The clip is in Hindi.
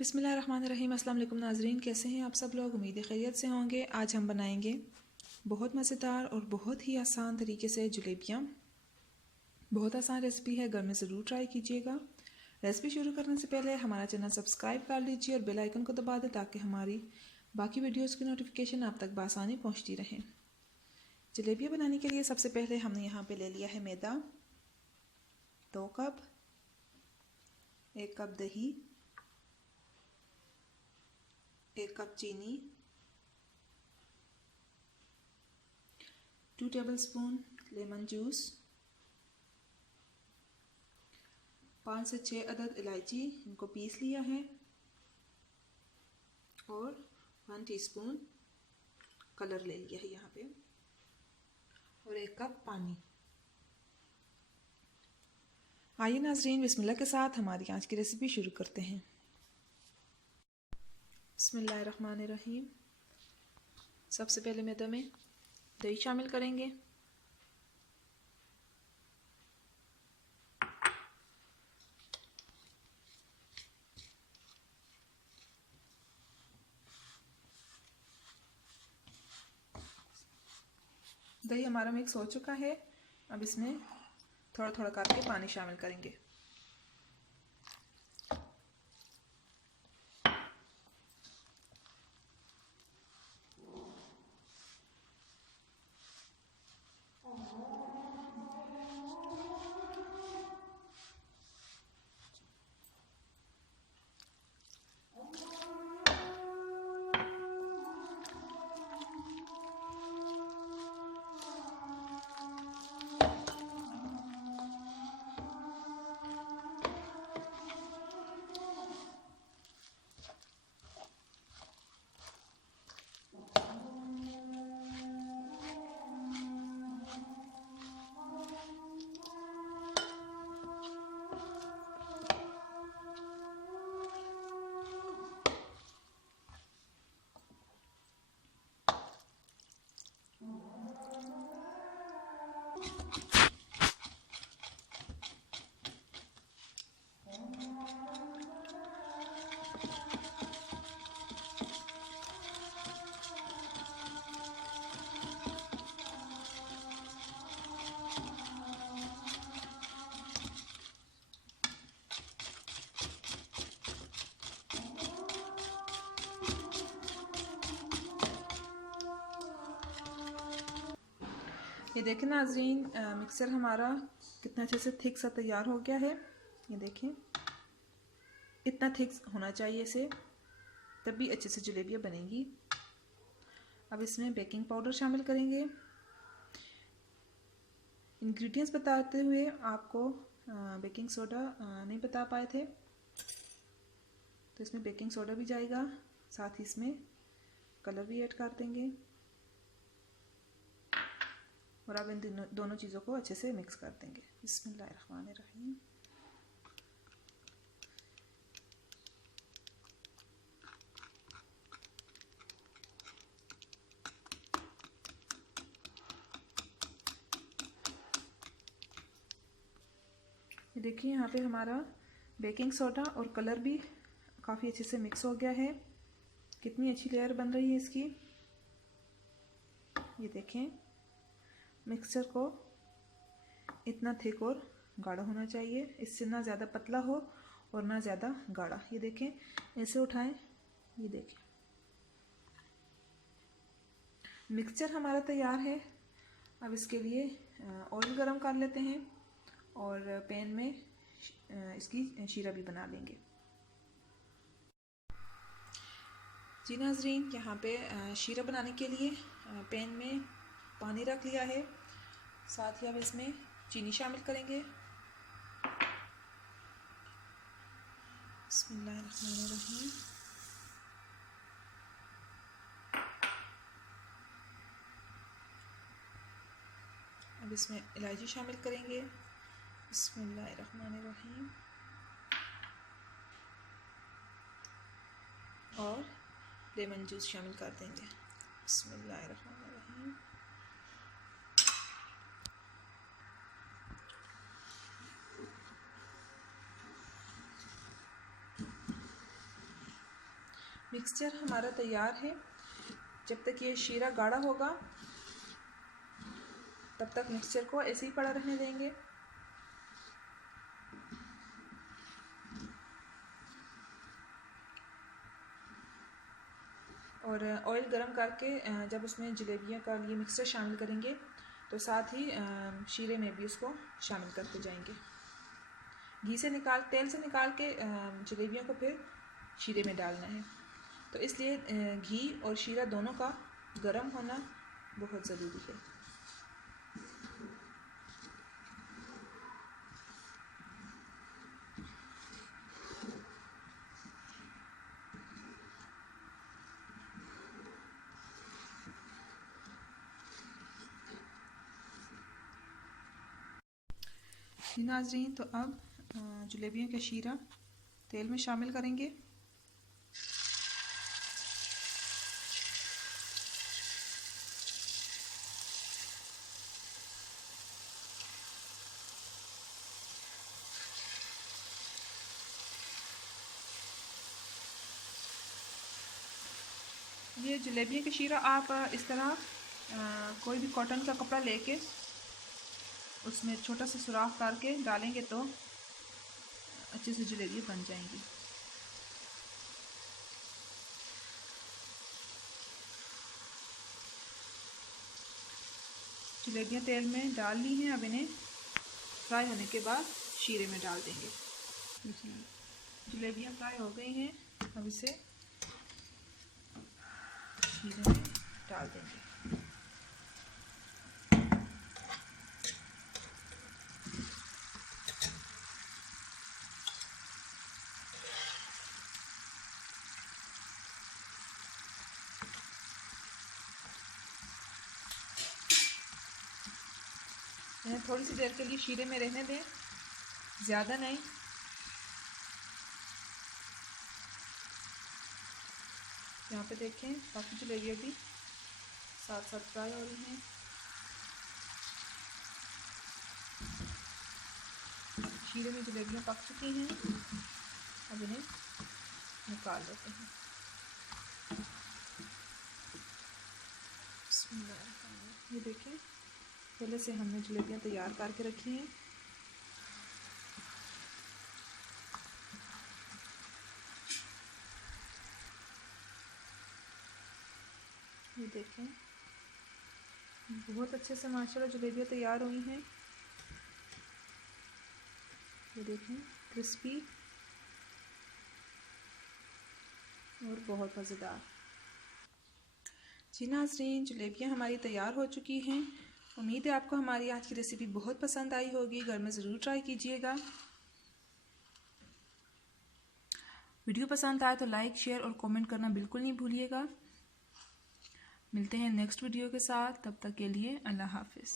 बिस्मिल्लाहिर्रहमानिर्रहीम। अस्सलाम वालेकुम नाज़रीन, कैसे हैं आप सब लोग? उम्मीद है खैरियत से होंगे। आज हम बनाएंगे बहुत मज़ेदार और बहुत ही आसान तरीके से जलेबियाँ। बहुत आसान रेसिपी है, घर में ज़रूर ट्राई कीजिएगा। रेसिपी शुरू करने से पहले हमारा चैनल सब्सक्राइब कर लीजिए और बेल आइकन को दबा दें ताकि हमारी बाकी वीडियोज़ की नोटिफिकेशन आप तक बआसानी पहुँचती रहे। जलेबियाँ बनाने के लिए सबसे पहले हमने यहाँ पर ले लिया है मैदा 2 कप, 1 कप दही, 1 कप चीनी, 2 टेबलस्पून लेमन जूस, 5 से 6 अदद इलायची, इनको पीस लिया है, और 1 टीस्पून कलर ले लिया है यहाँ पे, और 1 कप पानी। आइए नाज़रीन, बिस्मिल्लाह के साथ हमारी आज की रेसिपी शुरू करते हैं। बिस्मिल्लाहिर्रहमानिर्रहीम। सबसे पहले मैदा में दही शामिल करेंगे। दही हमारा मिक्स हो चुका है। अब इसमें थोड़ा थोड़ा करके पानी शामिल करेंगे। ये देखें नाज़रीन, मिक्सर हमारा कितना अच्छे से थिक सा तैयार हो गया है। ये देखें, इतना थिक होना चाहिए इसे, तभी अच्छे से जलेबियाँ बनेंगी। अब इसमें बेकिंग पाउडर शामिल करेंगे। इंग्रेडिएंट्स बताते हुए आपको बेकिंग सोडा नहीं बता पाए थे, तो इसमें बेकिंग सोडा भी जाएगा। साथ ही इसमें कलर भी ऐड कर देंगे, और अब इन दोनों चीज़ों को अच्छे से मिक्स कर देंगे। बिस्मिल्लाहिर्रहमानिर्रहीम। ये देखिए, यहाँ पे हमारा बेकिंग सोडा और कलर भी काफ़ी अच्छे से मिक्स हो गया है। कितनी अच्छी लेयर बन रही है इसकी। ये देखें, मिक्सचर को इतना थिक और गाढ़ा होना चाहिए, इससे ना ज़्यादा पतला हो और ना ज़्यादा गाढ़ा। ये देखें, ऐसे उठाएं, ये देखें मिक्सचर हमारा तैयार है। अब इसके लिए ऑयल गरम कर लेते हैं और पैन में इसकी शीरा भी बना लेंगे। जी नाज़रीन, यहाँ पे शीरा बनाने के लिए पैन में पानी रख लिया है। साथ ही अब इसमें चीनी शामिल करेंगे। बिस्मिल्लाहिर्रहमानिर्रहीम। अब इसमें इलायची शामिल करेंगे। बिस्मिल्लाहिर्रहमानिर्रहीम। और लेमन जूस शामिल कर देंगे। बिस्मिल्लाहिर्रहमानिर्रहीम। मिक्सचर हमारा तैयार है। जब तक ये शीरा गाढ़ा होगा तब तक मिक्सचर को ऐसे ही पड़ा रहने देंगे। और ऑयल गरम करके जब उसमें जलेबियों का ये मिक्सचर शामिल करेंगे तो साथ ही शीरे में भी उसको शामिल करते जाएंगे। तेल से निकाल के जलेबियों को फिर शीरे में डालना है, तो इसलिए घी और शीरा दोनों का गरम होना बहुत ज़रूरी है। नाज़रीन, तो अब जलेबियों का शीरा तेल में शामिल करेंगे। ये जलेबियों का शीरा आप इस तरह कोई भी कॉटन का कपड़ा लेके उसमें छोटा सा सुराख करके डालेंगे तो अच्छे से जलेबी बन जाएंगी। जलेबियाँ तेल में डाल ली हैं, अब इन्हें फ्राई होने के बाद शीरे में डाल देंगे। जलेबियाँ फ्राई हो गई हैं, अब इसे शीरे में डाल देंगे। इन्हें थोड़ी सी देर के लिए शीरे में रहने दें, ज़्यादा नहीं। यहाँ पे देखें काफ़ी जलेबियाँ भी साथ साथ फ्राई हो रही हैं। शीरे में जलेबियाँ पक चुकी हैं, अब इन्हें निकाल लेते हैं। ये देखें, पहले से हमने जलेबियाँ तैयार करके रखी हैं। ये देखें, बहुत अच्छे से माशाल्लाह जलेबियाँ तैयार हुई हैं। ये देखें, क्रिस्पी और बहुत मज़ेदार। जी नाज़रीन, जलेबियाँ हमारी तैयार हो चुकी हैं। उम्मीद है आपको हमारी आज की रेसिपी बहुत पसंद आई होगी। घर में ज़रूर ट्राई कीजिएगा। वीडियो पसंद आए तो लाइक, शेयर और कमेंट करना बिल्कुल नहीं भूलिएगा। मिलते हैं नेक्स्ट वीडियो के साथ, तब तक के लिए अल्लाह हाफिज़।